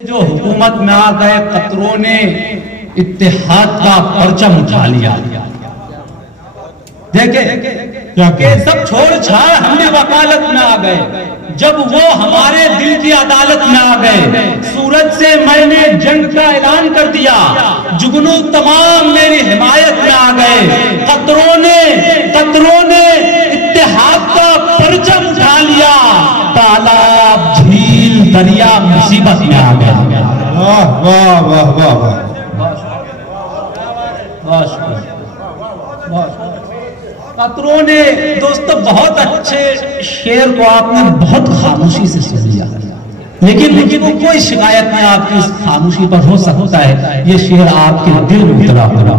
جو حکومت میں آ گئے قطروں نے اتحاد کا پرچم اٹھا لیا. دیکھیں کہ سب چھوڑ چھاڑ ہم بھی وکالت میں آ گئے. جب وہ ہمارے دل کی عدالت میں آ گئے. سورج سے میں نے جنگ کا اعلان کر دیا. جگنو تمام میری حمایت میں آ گئے. قطروں نے اتحاد کا پرچم اٹھا لیا. تالاب جھیل دریا مصیبت میں آ گیا. واہ واہ واہ واہ واہ. قطروں نے دوستو بہت اچھے شعر کو آپ نے بہت خاموشی سے سن لیا. لیکن وہ کوئی شکایت نہیں آپ کی اس خاموشی پر ہو سکتا ہے. یہ شعر آپ کے دل میں اترا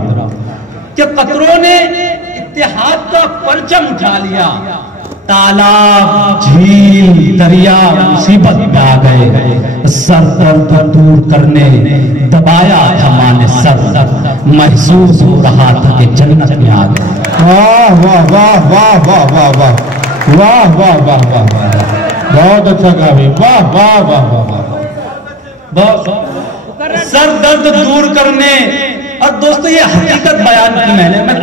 کہ قطروں نے اتحاد کا پرچم اٹھا لیا. تالاب جھیل دریا مصیبت میں آ گئے. سر درد دور کرنے دبایا تھا ماں نے سر. محسوس ہو رہا تھا کہ جنت میں آ گئے. واہ واہ واہ واہ واہ واہ واہ واہ واہ واہ واہ واہ. بہت اچھا کہا بھی. واہ واہ واہ واہ واہ. سر درد دور کرنے. اور دوستو یہ حقیقت بیان کی میں نے. میں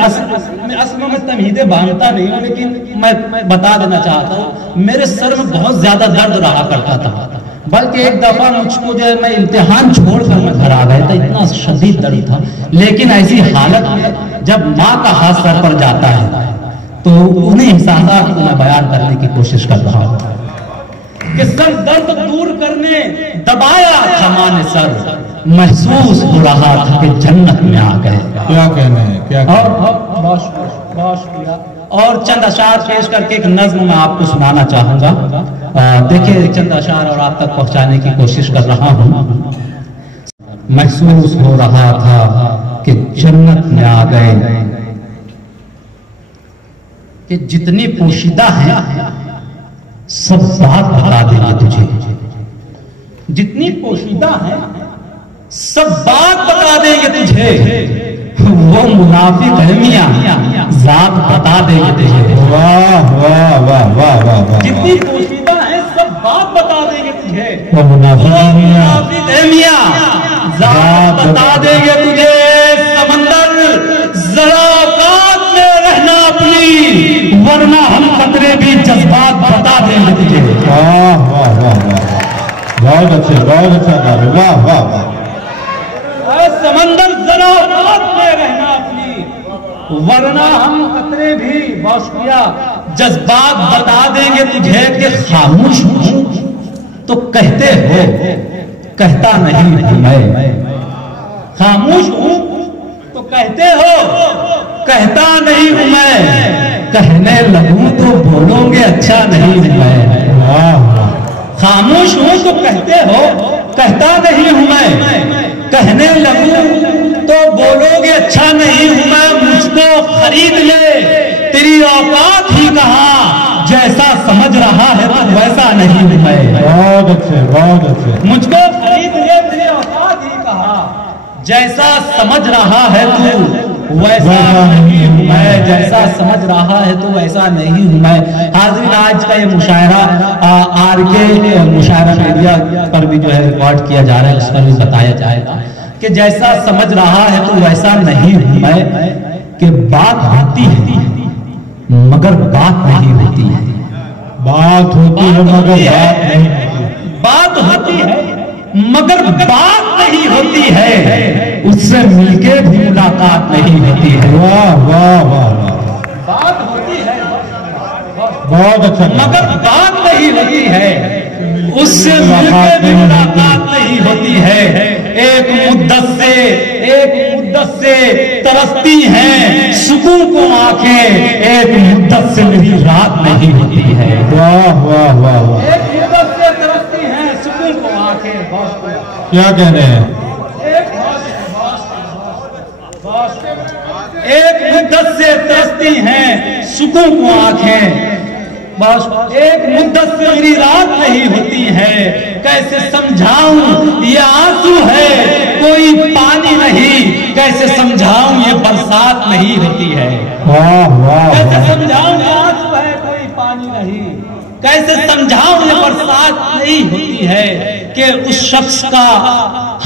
اصل میں تمہیدیں باندھتا نہیں ہوں, لیکن میں بتا دینا چاہتا ہوں میرے سر میں بہت زیادہ درد رہا کرتا تھا. بلکہ ایک دفعہ مجھ کو جو ہے میں امتحان چھوڑ کر میں گھر آ گیا تھا. اتنا شدید درد تھا. لیکن ایسی حالت میں جب ماں کا ہاتھ سر پر جاتا ہے تو انہیں احساسات کو میں بیان کرنے کی کوشش کر رہا ہوں کہ سر درد دور کرنے دبایا تھا ماں نے سر. محسوس ہو رہا تھا کہ جنت میں آ گئے. کیا کہنا ہے, کیا اور چند اشعار پیش کر کے ایک نظم میں آپ کو سنانا چاہوں گا. دیکھیں چند اشعار اور آپ تک پہنچانے کی کوشش کر رہا ہوں. محسوس ہو رہا تھا کہ جنت میں آ گئے. کہ جتنی پوشیدہ ہیں سب بات بتا دیں گے تجھے. جتنی پوشیدہ ہیں سب بات بتا دیں گے تجھے. وہ منافق ہے میاں ذات بتا دیں گے تجھے. واہ واہ واہ واہ واہ. جتنی پوشیدہ ہیں سب بات بتا دیں گے تجھے. وہ منافق ہے میاں ذات بتا دیں گے تجھے. سمندر ذرا اوقات میں رہنا اپنی, ورنہ ہم قطرے بھی جذبات بتا دیں گے تجھے. واہ واہ واہ واہ. بہت اچھے, بہت اچھا کہا. واہ واہ واہ. سمندر ذرا اوقات میں رہنا اپنی, ورنہ ہم قطرے بھی باشیا جذبات بتا دیں گے تجھے. کہ خاموش ہوں تو کہتے ہو, کہتا نہیں ہوں میں. خاموش ہوں تو کہتے ہو, کہتا نہیں ہوں میں. کہنے لگوں تو بولو گے اچھا نہیں ہوں میں. خاموش ہوں تو کہتے ہو, کہتا نہیں ہوں میں. کہنے لگوں تو بولو گے اچھا نہیں ہوں میں. مجھ کو خرید لے تیری اوقات ہی کہا, جیسا سمجھ رہا ہے تو ویسا نہیں ہوں میں. بہت اچھے, بہت اچھے. مجھ کو خرید لے تیری اوقات ہی کہا, جیسا سمجھ رہا ہے تو ویسا نہیں ہوں میں. جیسا سمجھ رہا ہے تو ویسا نہیں ہوں میں. حاضرین آج کا یہ مشاعرہ آر کے مشاعرہ میڈیا پر بھی جو ہے ریکارڈ کیا جا رہا ہے, اس پر بھی بتایا جائے گا کہ جیسا سمجھ رہا ہے تو ویسا نہیں ہوں میں. کہ بات ہوتی ہے مگر بات نہیں ہوتی ہے. بات ہوتی ہے مگر بات نہیں ہوتی. بات ہوتی ہے مگر بات نہیں ہوتی ہے. اس سے مل کے بھی ملاقات نہیں ہوتی ہے. واہ واہ واہ واہ. بات ہوتی ہے بہت اچھا. مگر بات نہیں ہوتی ہے. اس سے مل کے بھی ملاقات نہیں ہوتی ہے. ایک مدت سے ترستی ہیں سکون کو آنکھیں, ایک مدت سے میری رات نہیں ہوتی ہے. واہ واہ واہ واہ. ایک مدت سے ترستی ہیں سکون کو آنکھیں. کیا کہہ رہے ہیں. ایک مدت سے ترستی ہیں سکون کو آنکھیں. ایک مدت سے میری رات نہیں ہوتی ہے. کیسے سمجھاؤں یہ آنسو ہے کوئی پانی نہیں. کیسے سمجھاؤں یہ برسات نہیں ہوتی ہے. واہ واہ. کیسے سمجھاؤں یہ آنسو ہے کوئی پانی نہیں. کیسے سمجھاؤں یہ برسات نہیں ہوتی ہے. کہ اس شخص کا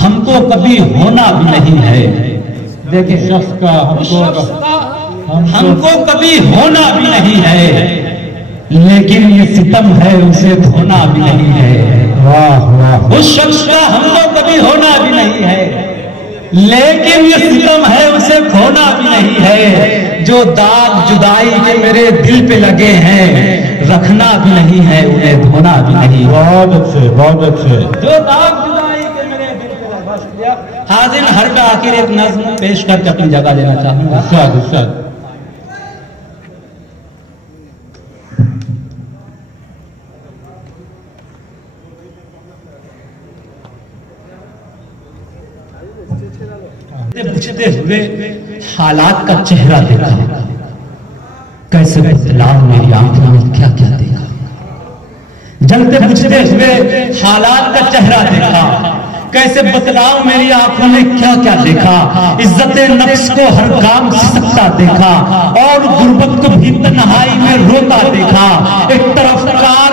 ہم کو کبھی ہونا بھی نہیں ہے. دیکھیں شخص کا ہم کو کبھی ہونا بھی نہیں ہے، لیکن یہ ستم ہے اسے کھونا بھی نہیں ہے. واہ واہ. اس شخص کا ہم کو کبھی ہونا بھی نہیں ہے، لیکن یہ ستم ہے اسے کھونا بھی نہیں ہے. جو داغ جدائی کے میرے دل پہ لگے ہیں رکھنا بھی نہیں ہے، انہیں دھونا بھی نہیں. بہت اچھے بہت اچھے. جو داغ جدائی کے میرے دل پہ لگا. شکریہ. حاضر ہر کا آخر ایک نظم پیش کر کے اپنی جگہ لینا چاہوں گا. ارشاد ارشاد. بجھتے ہوئے حالات کا چہرہ دیکھا، کیسے بدلاؤ میری آنکھوں میں کیا کیا دیکھا. جلتے بجھتے ہوئے حالات کا چہرہ دیکھا، کیسے بدلاؤ میری آنکھوں میں کیا کیا دیکھا. عزت نفس کو ہر کام سکتا دیکھا، اور غربت کو بھی تنہائی میں روتا دیکھا. ایک طرف کار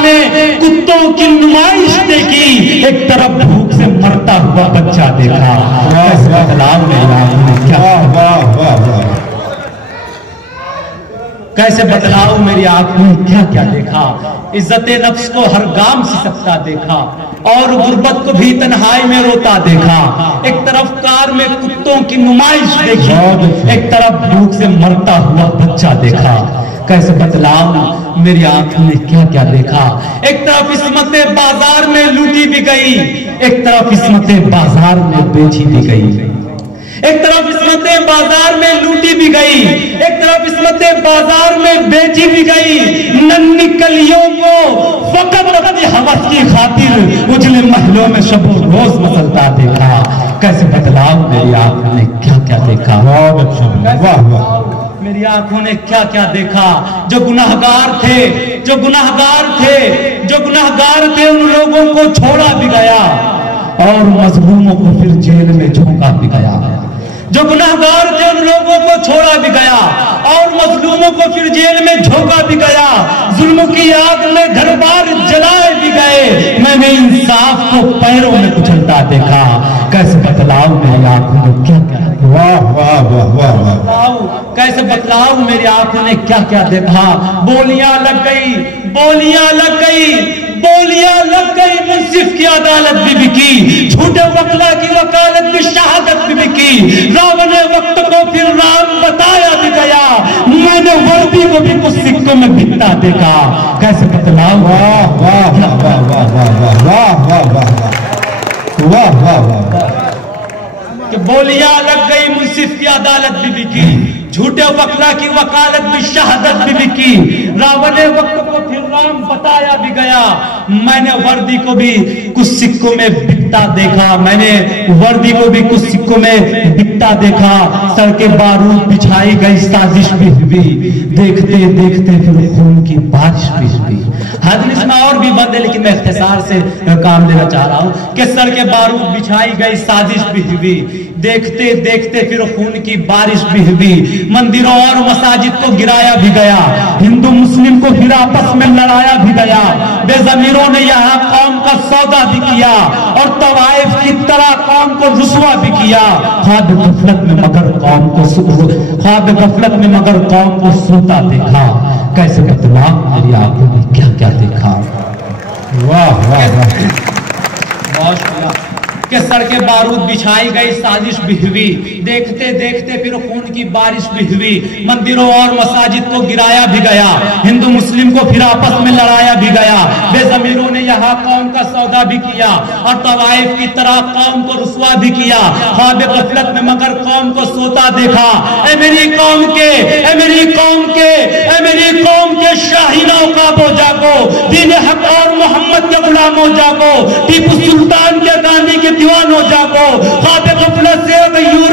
میں کتوں کی نمائش دیکھی، ایک طرف بھوک سے مرتا ہوا بچہ دیکھا. کیسے بدلاؤ میری آنکھوں میں کیا واہ واہ واہ. کیسے بدلاؤ میری آنکھوں میں کیا کیا دیکھا. عزت نفس کو ہر گام سے سکتا دیکھا، اور غربت کو بھی تنہائی میں روتا دیکھا. ایک طرف کار میں کتوں کی نمائش دیکھی، ایک طرف بھوک سے مرتا ہوا بچہ دیکھا. کیسے بدلاؤ میری آنکھوں میں کیا کیا دیکھا. ایک طرف عصمت بازار میں لوٹی بھی گئی، ایک طرف عصمت بازار میں بیچی بھی گئی. ایک طرف عصمت بازار میں لوٹی بھی گئی، ایک طرف عصمت بازار میں بیچی بھی گئی. ننھی کلیوں کو فقط اپنی ہوس کی خاطر اجلے محلوں میں شب و روز مسلتا دیکھا. کیسے بدلاؤ میری آنکھوں نے کیا کیا دیکھا. بہت اچھا. واہ واہ. میری آنکھوں نے کیا کیا دیکھا. جو گناہگار تھے ان لوگوں کو چھوڑا بھی گیا، اور مظلوموں کو پھر جیل میں جھونکا بھی گیا. جو گناہگار تھے ان لوگوں کو چھوڑا بھی گیا، اور مظلوموں کو پھر جیل میں جھونکا بھی گیا. ظلم کی آگ میں گھر بار جلائے بھی گئے. میں نے انصاف کو پیروں میں کچلتا دیکھا. کیسے بدلاؤ میری آنکھوں میں کیا کیا. واہ واہ واہ واہ واہ. کیسے بدلاؤ میری آنکھوں نے کیا کیا دیکھا. بولیاں لگ گئی منصف کی عدالت بھی بکی، جھوٹے وکلا کی وکالت بھی شہادت بھی بکی. راون وقت کو پھر رام بتایا بھی گیا، میں نے وردی کو بھی کچھ سکوں میں بکتا دیکھا. کیسے بدلاؤ. واہ واہ واہ واہ واہ واہ واہ واہ واہ واہ. کہ بولیاں لگ گئی منصف کی عدالت بھی بکی، جھوٹے وکلا کی وکالت بھی شہادت بھی بکی. راون وقت کو پھر رام بتایا بھی گیا، میں نے وردی کو بھی کچھ سکوں میں بکتا دیکھا. میں نے وردی کو بھی کچھ سکوں میں بکتا دیکھا. سڑکیں بارود بچھائی گئی سازش بھی ہوئی، دیکھتے دیکھتے پھر خون کی بارش بھی ہوئی. حضرت اس میں اور بھی بند ہے، لیکن میں اختصار سے کام دینا چاہ رہا ہوں کہ سڑکیں بارود بچھائی گئی سازش بھی ہوئی، دیکھتے دیکھتے پھر خون کی بارش بھی ہوئی. مندروں اور مساجد کو گرایا بھی گیا، ہندو مسلم کو پھر آپس میں لڑایا بھی گیا. بے ضمیروں نے یہاں قوم کا سودا بھی کیا، اور طوائف کی طرح قوم کو رسوا بھی کیا. خواب غفلت میں مگر قوم کو سوتا دیکھا. کیسے بدلاؤ میری آنکھوں میں کیا کیا دیکھا. واہ واہ واہ. بہت شکریہ. کہ سڑکیں بارود بچھائی گئی سازش بھی ہوئی، دیکھتے دیکھتے پھر خون کی بارش بھی ہوئی. مندروں اور مساجد کو گرایا بھی گیا، ہندو مسلم کو پھر آپس میں لڑایا بھی گیا. بے ضمیروں نے یہاں قوم کا سودا بھی کیا، اور طوائف کی طرح قوم کو رسوا بھی کیا. خواب غفلت میں مگر قوم کو سوتا دیکھا. اے میری قوم کے شاہینوں عقابو جاگو، دین حق اور محمد کے غلاموں جاگو، ٹیپو سلطان کے گاندھی کے دیوانوں جاگو. خواب غفلت سے غیور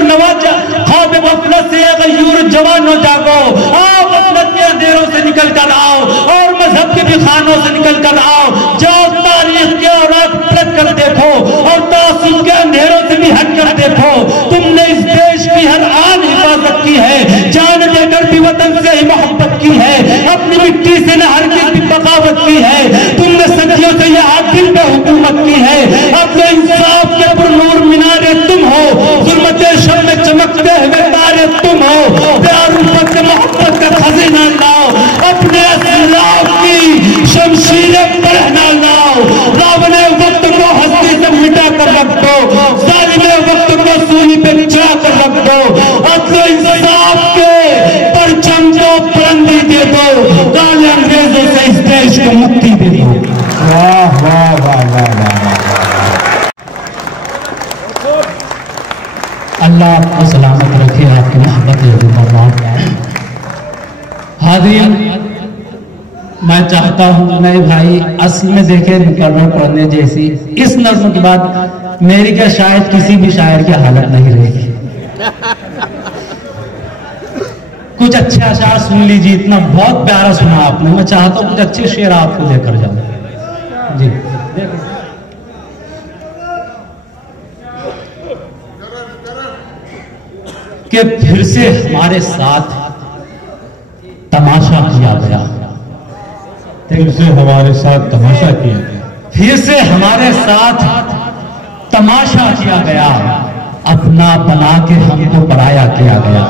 جوانوں جاگو. آؤ غفلت کے اندھیروں سے نکل کر آؤ، اور مذہب کے بھی خانوں سے نکل کر آؤ. جاؤ تاریخ کے اوراق پلٹ کر دیکھو، اور تعصب کے اندھیروں سے بھی ہٹ کر دیکھو. تم نے اس دیش کی ہر آن حفاظت کی ہے، جان دے کر بھی وطن سے ہی محبت کی ہے، اپنی مٹی سے نہ ہرگز بھی بغاوت کی ہے. تم نے صدیوں سے یہ دل دو. واہ واہ واہ واہ واہ. اللہ آپ کو سلامت رکھے, آپ کی محبت ہے. حاضرین, میں چاہتا ہوں نئے بھائی اصل میں دیکھیں مقرر پڑھنے جیسی اس نظم کے بعد میری کیا شاید کسی بھی شاعر کی حالت نہیں رہے گی. کچھ اچھے اشعار سن لیجیے, اتنا بہت پیارا سنا آپ نے. میں چاہتا ہوں کچھ اچھے شعر آپ کو دے کر جاؤں. جی کہ پھر سے ہمارے ساتھ تماشا کیا گیا. پھر سے ہمارے ساتھ تماشا کیا گیا. پھر سے ہمارے ساتھ تماشا کیا گیا, اپنا بنا کے ہم کو پرایا کیا گیا.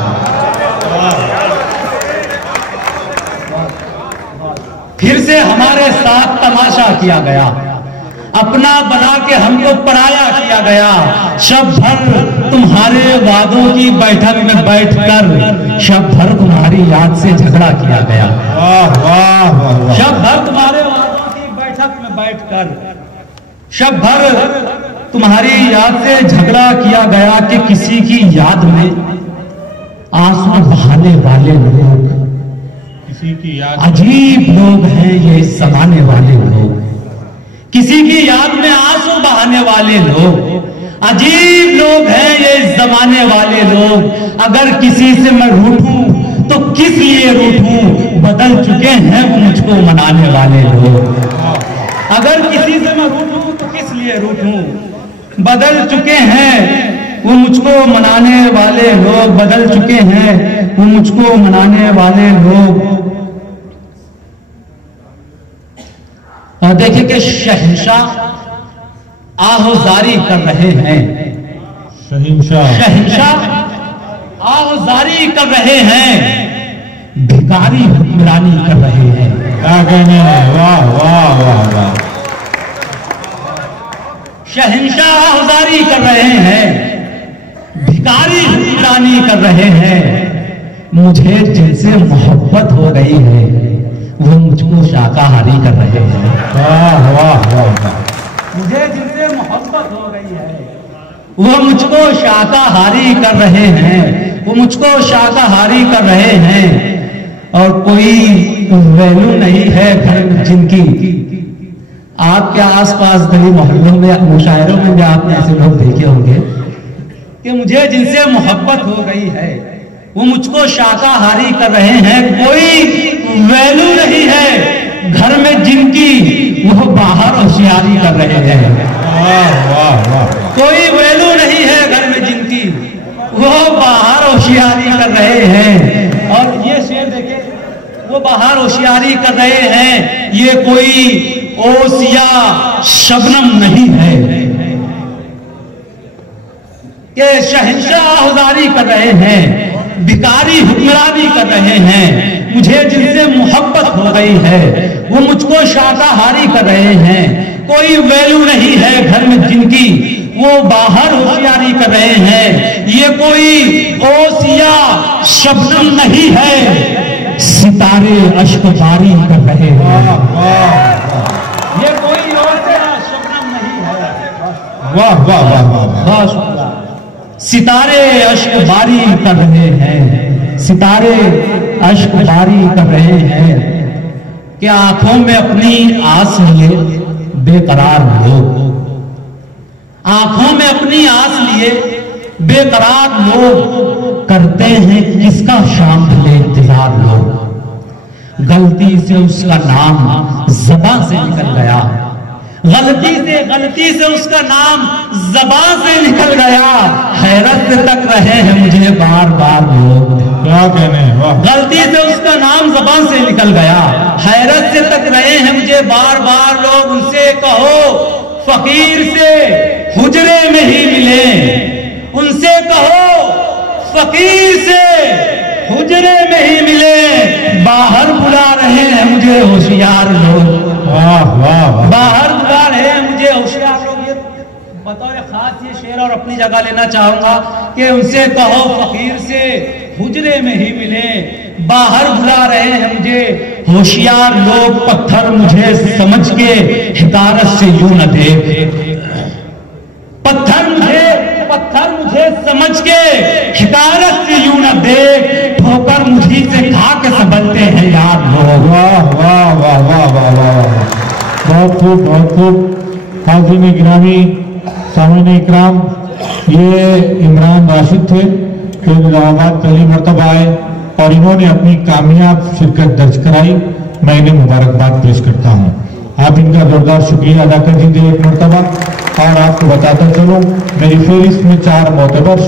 پھر سے ہمارے ساتھ تماشا کیا گیا, اپنا بنا کے ہم کو پرایا کیا گیا. شب بھر تمہارے وعدوں کی بیٹھک میں بیٹھ کر شب بھر تمہاری یاد سے جھگڑا کیا گیا. واہ واہ واہ. شب بھر تمہارے وعدوں کی بیٹھک میں بیٹھ کر شب بھر تمہاری یاد سے جھگڑا کیا گیا کہ کسی کی یاد میں آنسو بہانے والے لوگ, کسی کی یاد عجیب لوگ ہیں یہ اس زمانے والے لوگ. کسی کی یاد میں آنسو بہانے والے لوگ, عجیب لوگ ہیں یہ اس زمانے والے لوگ. اگر کسی سے میں روٹھوں تو کس لیے روٹھوں, بدل چکے ہیں وہ مجھ کو منانے والے لوگ. اگر کسی سے میں روٹھوں تو کس لیے روٹھوں, بدل چکے ہیں وہ مجھ کو منانے والے لوگ. بدل چکے ہیں وہ مجھ کو منانے والے لوگ. اور دیکھیں کہ شہنشاہ آہوزاری کر رہے ہیں. شہنشاہ آہوزاری کر رہے ہیں, بھکاری حکمرانی کر رہے ہیں. کیا کہنے ہیں. واہ واہ واہ واہ. شہنشاہ آہوزاری کر رہے ہیں, بھکاری حکمرانی کر رہے ہیں. مجھے جن سے محبت ہو گئی ہے وہ مجھ کو شاکاہاری کر رہے ہیں. واہ واہ واہ. مجھے جن سے محبت ہو گئی ہے وہ مجھ کو شاکاہاری کر رہے ہیں. وہ مجھ کو شاکاہاری کر رہے ہیں. اور کوئی ویلو نہیں ہے گھر جن کی. آپ کے آس پاس گلی محلوں میں مشاعروں میں بھی آپ نے ایسے لوگ دیکھے ہوں گے کہ مجھے جن سے محبت ہو گئی ہے وہ مجھ کو شاکاہاری کر رہے ہیں. کوئی ویلو نہیں ہے گھر میں جن کی وہ باہر ہوشیاری کر رہے ہیں. واہ واہ واہ. کوئی ویلو نہیں ہے گھر میں جن کی وہ باہر ہوشیاری کر رہے ہیں. اور یہ شعر دیکھیں, وہ باہر ہوشیاری کر رہے ہیں. یہ کوئی اوس یا شبنم نہیں ہے کہ شہنشاہ آہوزاری کر رہے ہیں, بھکاری حکمرانی کر رہے ہیں. مجھے جن سے محبت ہو گئی ہے وہ مجھ کو شاکاہاری کر رہے ہیں. کوئی ویلو نہیں ہے گھر میں جن کی وہ باہر ہوشیاری کر رہے ہیں. یہ کوئی اوس یا شبنم نہیں ہے, ستارے اشک باری کر رہے ہیں. یہ کوئی اوس یا شبنم نہیں ہے. واہ واہ واہ واہ. بہت شکریہ. ستارے اشک باری کر رہے ہیں, ستارے اشک باری کر رہے ہیں. کہ آنکھوں میں اپنی آس لیے بے قرار لوگ, آنکھوں میں اپنی آس لیے بے قرار لوگ کرتے ہیں کس کا شام ڈھلے انتظار لوگ. غلطی سے اس کا نام زبان سے نکل گیا, غلطی سے اس کا نام زبان سے نکل گیا. حیرت سے تک رہے ہیں مجھے بار بار لوگ. کیا کہنے ہیں. واہ. غلطی سے اس کا نام زبان سے نکل گیا, حیرت سے تک رہے ہیں مجھے بار بار لوگ. ان سے کہو فقیر سے حجرے میں ہی ملیں, ان سے کہو فقیر سے حجرے میں ہی ملیں. باہر بلا رہے ہیں مجھے ہوشیار لوگ. واہ واہ واہ. باہر بلا رہے ہیں مجھے ہوشیار لوگ. یہ بطور خاص یہ شعر اور اپنی جگہ لینا چاہوں گا کہ ان سے کہو فقیر سے حجرے میں ہی ملیں. باہر بلا رہے ہیں مجھے ہوشیار لوگ پتھر مجھے سمجھ کے حقارت سے یوں نہ دیکھ، پتھر مجھے سمجھ کے حقارت سے یوں نہ دیکھ، ٹھوکر مجھی سے کھا کے سنبھلتے ہیں یار لوگ۔ واہ واہ واہ واہ واہ واہ، بہت خوب بہت خوب۔ حاضرین گرامی، سامعین اکرام، یہ عمران راشد تھے جو الہ آباد پہلی مرتبہ آئے اور انہوں نے اپنی کامیاب شرکت درج کرائی۔ میں انہیں مبارکباد پیش کرتا ہوں۔ آپ ان کا زوردار شکریہ ادا کر دیجیے ایک مرتبہ۔ اور آپ کو بتاتا چلوں، میری فہرست میں 4 معتبر